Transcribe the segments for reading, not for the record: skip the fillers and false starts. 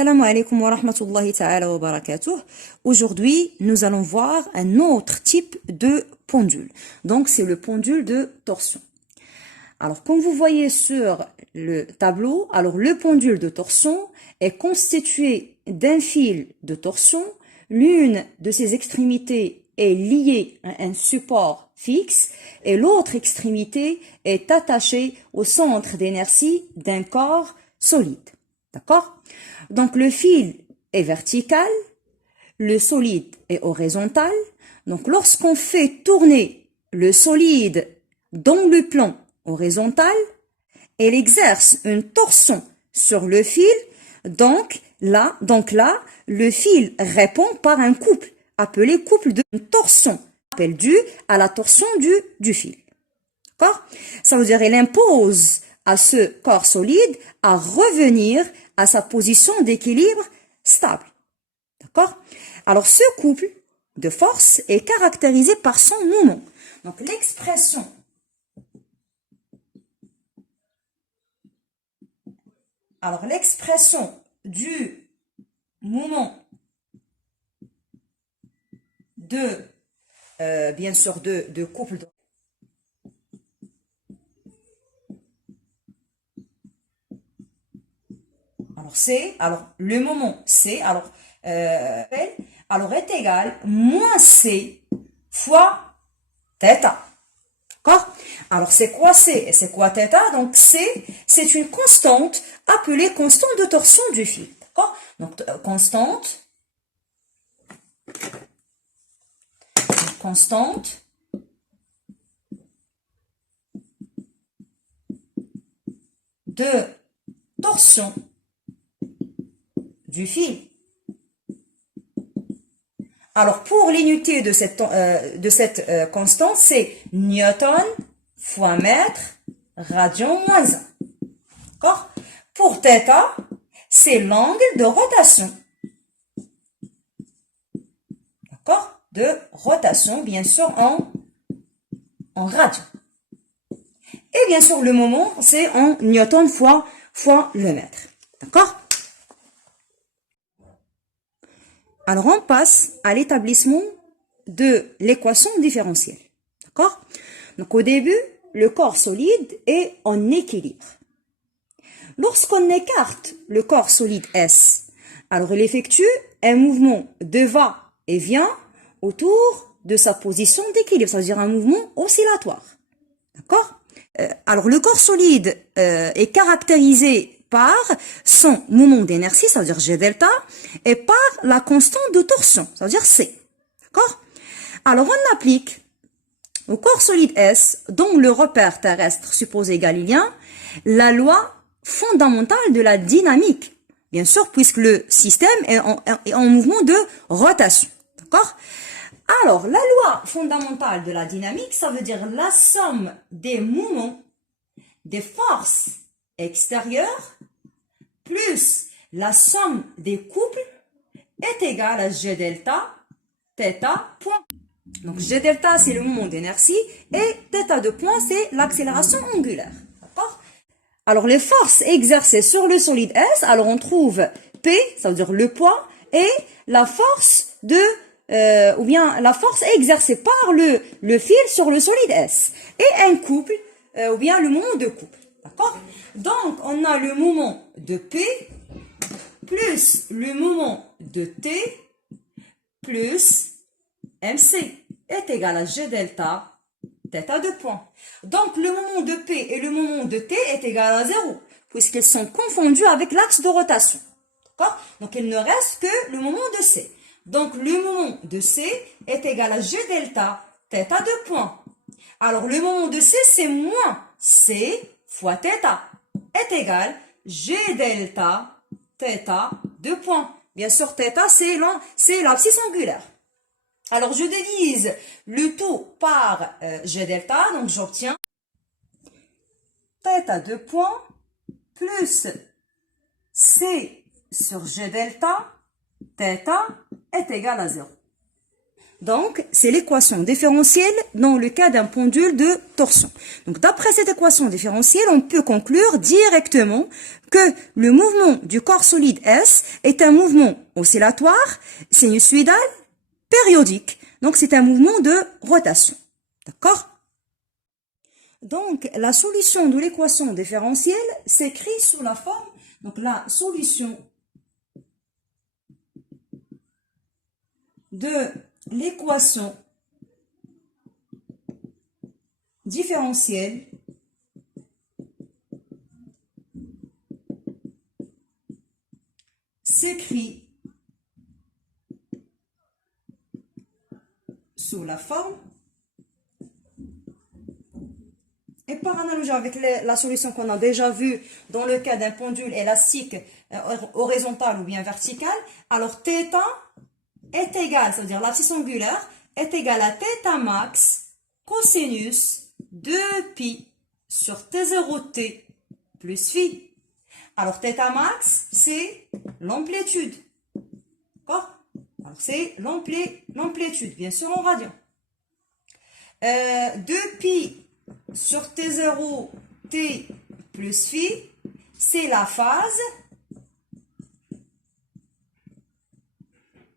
Assalamu alaikum wa rahmatullahi ta'ala wa barakatuh. Aujourd'hui, nous allons voir un autre type de pendule. Donc, c'est le pendule de torsion. Alors, comme vous voyez sur le tableau, alors le pendule de torsion est constitué d'un fil de torsion. L'une de ses extrémités est liée à un support fixe et l'autre extrémité est attachée au centre d'inertie d'un corps solide. D'accord? Donc, le fil est vertical, le solide est horizontal. Donc, lorsqu'on fait tourner le solide dans le plan horizontal, elle exerce une torsion sur le fil. Donc là, le fil répond par un couple, appelé couple de torsion, appel dû à la torsion du fil. D'accord? Ça veut dire qu'elle impose à ce corps solide à revenir à sa position d'équilibre stable. D'accord? Alors, ce couple de force est caractérisé par son moment. Donc, l'expression du moment de, bien sûr, de couple de le moment C, est égal moins C fois θ. D'accord? Alors, c'est quoi C et c'est quoi θ? Donc, C, c'est une constante appelée constante de torsion du fil. D'accord? Donc, constante de torsion du fil. Alors, pour l'unité de cette constante, c'est Newton fois mètre radian moins 1. D'accord? Pour θ, c'est l'angle de rotation. D'accord? De rotation, bien sûr, en radian. Et bien sûr, le moment, c'est en Newton fois le mètre. D'accord? Alors, on passe à l'établissement de l'équation différentielle. D'accord? Donc, au début, le corps solide est en équilibre. Lorsqu'on écarte le corps solide S, alors il effectue un mouvement de va-et-vient autour de sa position d'équilibre, c'est-à-dire un mouvement oscillatoire. D'accord? Alors, le corps solide est caractérisé par son moment d'inertie, c'est-à-dire G delta, et par la constante de torsion, c'est-à-dire C. D'accord? Alors, on applique au corps solide S, dont le repère terrestre supposé galiléen, la loi fondamentale de la dynamique, bien sûr, puisque le système est en mouvement de rotation. D'accord? Alors, la loi fondamentale de la dynamique, ça veut dire la somme des mouvements des forces extérieures plus la somme des couples est égale à G delta θ point. Donc, G delta, c'est le moment d'inertie et θ de point, c'est l'accélération angulaire. D'accord? Alors, les forces exercées sur le solide S, alors on trouve P, ça veut dire le poids, et la force la force exercée par le fil sur le solide S. Et un couple, ou bien le moment de couple. D'accord? Donc, on a le moment de P plus le moment de T plus MC est égal à G delta θ de point. Donc, le moment de P et le moment de T est égal à 0, puisqu'ils sont confondus avec l'axe de rotation. D'accord? Donc, il ne reste que le moment de C. Donc, le moment de C est égal à G delta θ de point. Alors, le moment de C, c'est moins C fois θ est égal G delta θ de point. Bien sûr, θ, c'est l'abscisse angulaire. Alors, je divise le tout par G delta, donc j'obtiens θ de point plus C sur G delta θ est égal à 0. Donc, c'est l'équation différentielle dans le cas d'un pendule de torsion. Donc, d'après cette équation différentielle, on peut conclure directement que le mouvement du corps solide S est un mouvement oscillatoire, sinusoïdal, périodique. Donc, c'est un mouvement de rotation. D'accord? Donc, la solution de l'équation différentielle s'écrit sous la forme, donc la solution de l'équation différentielle s'écrit sous la forme. Et par analogie avec la solution qu'on a déjà vue dans le cas d'un pendule élastique horizontal ou bien vertical, alors θ est égal, c'est-à-dire l'abscisse angulaire, est égal à θ max cosinus 2π sur T0t plus phi. Alors θ max, c'est l'amplitude. D'accord? Alors c'est l'amplitude, bien sûr en radian. 2π sur T0 t plus phi, c'est la phase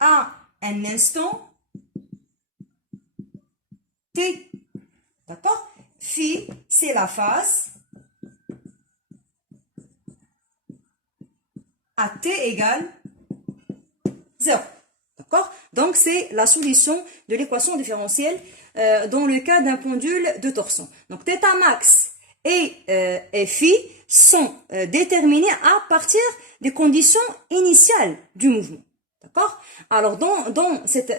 à un instant t. D'accord? Phi, c'est la phase à t égale 0. D'accord? Donc, c'est la solution de l'équation différentielle dans le cas d'un pendule de torsion. Donc, θ max et phi sont déterminés à partir des conditions initiales du mouvement. D'accord? Alors, dans cette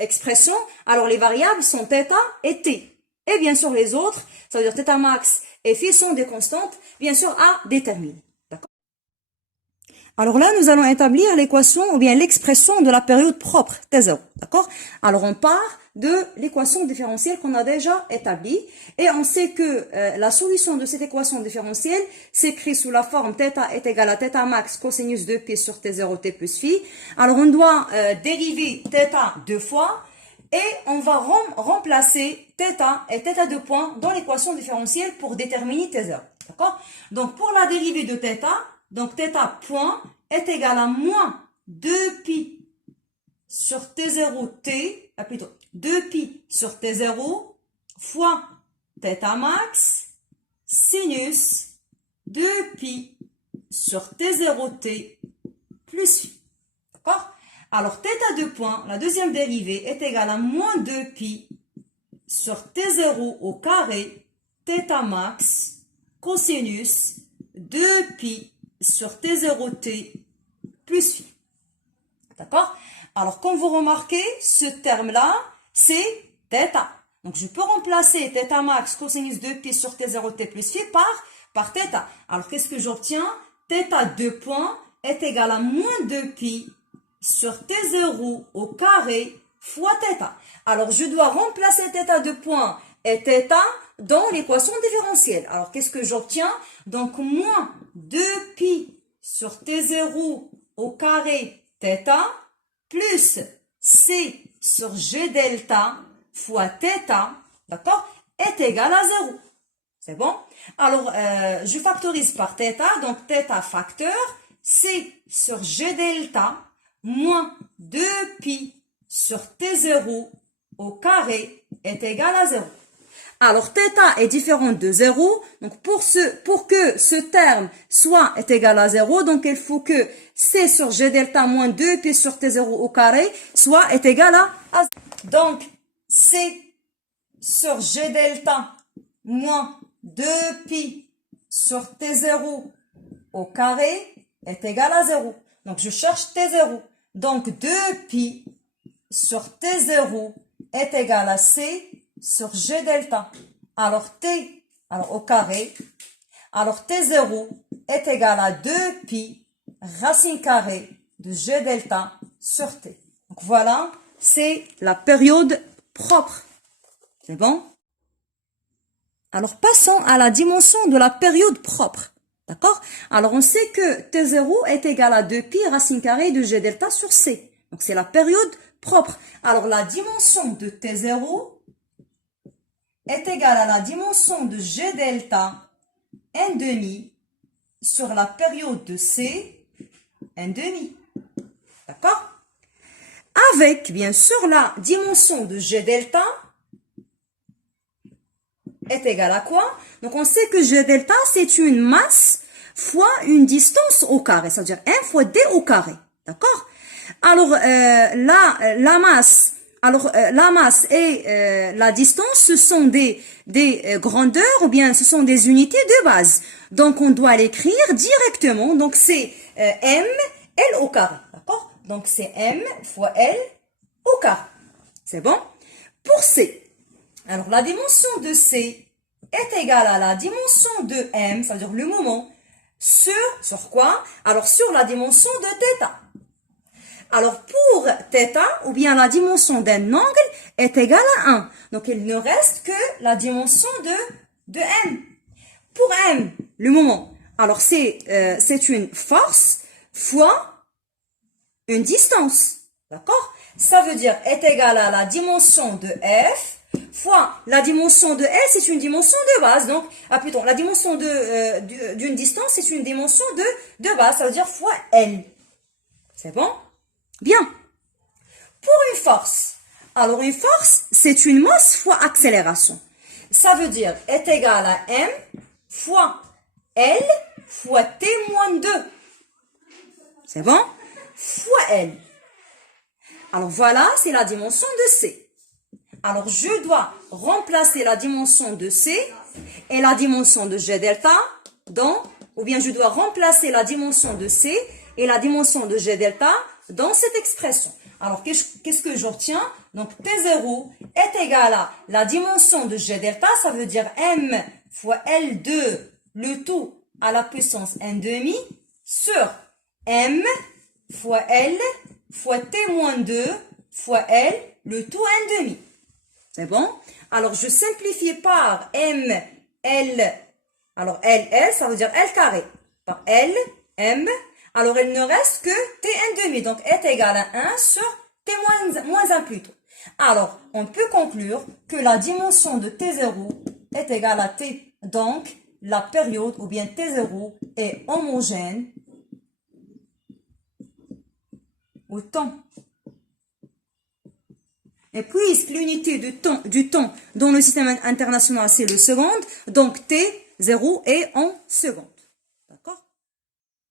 expression, alors les variables sont θ et t. Et bien sûr, les autres, ça veut dire θ max et phi sont des constantes, bien sûr, à déterminer. Alors là, nous allons établir l'équation ou bien l'expression de la période propre, T0. D'accord? Alors, on part de l'équation différentielle qu'on a déjà établie et on sait que la solution de cette équation différentielle s'écrit sous la forme θ est égal à θ max cosinus 2π sur T0t plus phi. Alors, on doit dériver θ deux fois et on va remplacer θ et θ deux points dans l'équation différentielle pour déterminer T0. D'accord? Donc, pour la dérivée de θ, donc, θ point est égal à moins 2π sur T0t, plutôt 2π sur T0 fois θ max sinus 2π sur T0t plus phi. D'accord? Alors, θ deux points, la deuxième dérivée est égale à moins 2π sur T0 au carré θ max cosinus 2π sur T0t plus phi. D'accord? Alors, comme vous remarquez, ce terme-là, c'est θ. Donc, je peux remplacer θ max cosinus 2π sur T0t plus phi par θ. Alors, qu'est-ce que j'obtiens? θ deux points est égal à moins 2π sur T0 au carré fois θ. Alors, je dois remplacer θ deux points et θ dans l'équation différentielle. Alors, qu'est-ce que j'obtiens? Donc, moins 2π sur T0 au carré θ plus C sur G delta fois θ, d'accord, est égal à 0. C'est bon? Alors, je factorise par θ, donc θ facteur, C sur G delta moins 2π sur T0 au carré est égal à 0. Alors, θ est différent de 0. Donc, pour que ce terme est égal à 0, donc il faut que C sur G delta moins 2π sur T0 au carré est égal à 0. Donc, C sur G delta moins 2π sur T0 au carré est égal à 0. Donc, je cherche T0. Donc, 2π sur T0 est égal à C sur G delta. Alors, au carré, alors T0 est égal à 2π racine carrée de G delta sur T. Donc, voilà, c'est la période propre. C'est bon? Alors, passons à la dimension de la période propre. D'accord? Alors, on sait que T0 est égal à 2π racine carrée de G delta sur C. Donc, c'est la période propre. Alors, la dimension de T0 est égale à la dimension de G delta n demi sur la période de C n demi. D'accord? Avec, bien sûr, la dimension de G delta est égale à quoi? Donc, on sait que G delta, c'est une masse fois une distance au carré, c'est-à-dire 1 fois d au carré. D'accord? Alors, la masse et la distance, ce sont des grandeurs ou bien ce sont des unités de base. Donc, on doit l'écrire directement. Donc, c'est m, L au carré. D'accord? Donc, c'est m fois L au carré. C'est bon? Pour C, alors la dimension de C est égale à la dimension de m, c'est-à-dire le moment, sur quoi? Alors, sur la dimension de θ. Alors, pour θ, ou bien la dimension d'un angle est égale à 1. Donc, il ne reste que la dimension de m. Pour m, le moment, alors c'est une force fois une distance. D'accord? Ça veut dire est égal à la dimension de F fois la dimension de L, c'est une dimension de base. Donc, plutôt, la dimension d'une distance, c'est une dimension de base. Ça veut dire fois L. C'est bon? Bien. Pour une force, alors une force, c'est une masse fois accélération. Ça veut dire est égal à M fois L fois T moins 2. C'est bon? Fois L. Alors voilà, c'est la dimension de C. Alors je dois remplacer la dimension de C et la dimension de G delta ou bien je dois remplacer la dimension de C et la dimension de G delta dans cette expression. Alors, qu'est-ce que j'obtiens? Donc, T0 est égal à la dimension de G delta, ça veut dire M fois L2, le tout à la puissance n demi, sur M fois L fois T moins 2 fois L, le tout n demi. C'est bon? Alors, je simplifie par M, L, alors L, ça veut dire L carré, par L, M. Alors, il ne reste que Tn demi, donc est égal à 1 sur T moins 1 plutôt. Alors, on peut conclure que la dimension de T0 est égale à T. Donc, la période ou bien T0 est homogène au temps. Et puisque l'unité du temps dans le système international, c'est le seconde, donc T0 est en seconde.